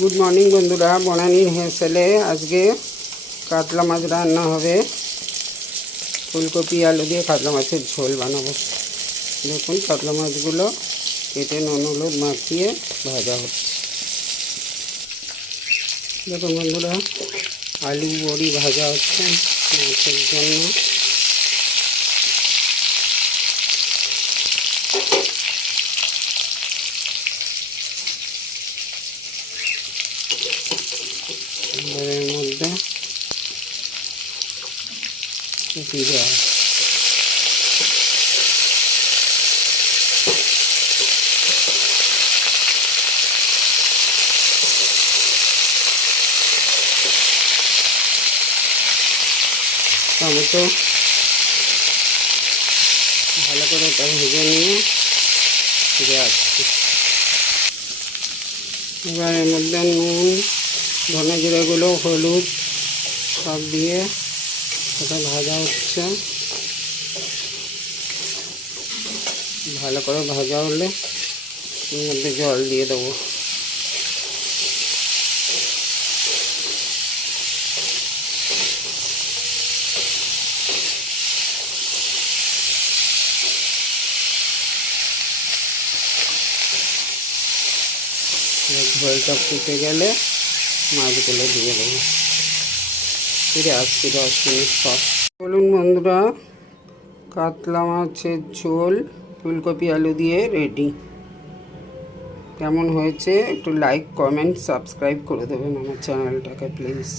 Good morning বন্ধুরা, বনানীর হেসেলে আজকে কাতলা মাছ রান্না হবে। ফুলকপি আলু দিয়ে কাতলা মাছের ঝোল বানাবো। দেখুন কাতলা মাছগুলো কেটে নুন হলুদ মাখিয়ে ভাজা হচ্ছে। দেখুন বন্ধুরা, আলু বড়ি ভাজা হচ্ছে মাছের জন্য। এর মধ্যে জিরা, টমেটো ভালো করে এটা ভেজে নিয়ে ফিরে আসছি। এবার এর মধ্যে নুন, ধনে জিরেগুলো, হলুদ সব দিয়ে এটা ভাজা হচ্ছে। ভালো করে ভাজা হলে এর মধ্যে জল দিয়ে দেবো। ঝোলটা ফুটে গেলে মাছগুলো দিয়ে দেবো। ফিরে আসছি 10 মিনিট পর। বলুন বন্ধুরা, কাতলা মাছের ঝোল ফুলকপি আলু দিয়ে রেডি। কেমন হয়েছে একটু লাইক, কমেন্ট, সাবস্ক্রাইব করে দেবেন আমার চ্যানেলটাকে প্লিজ।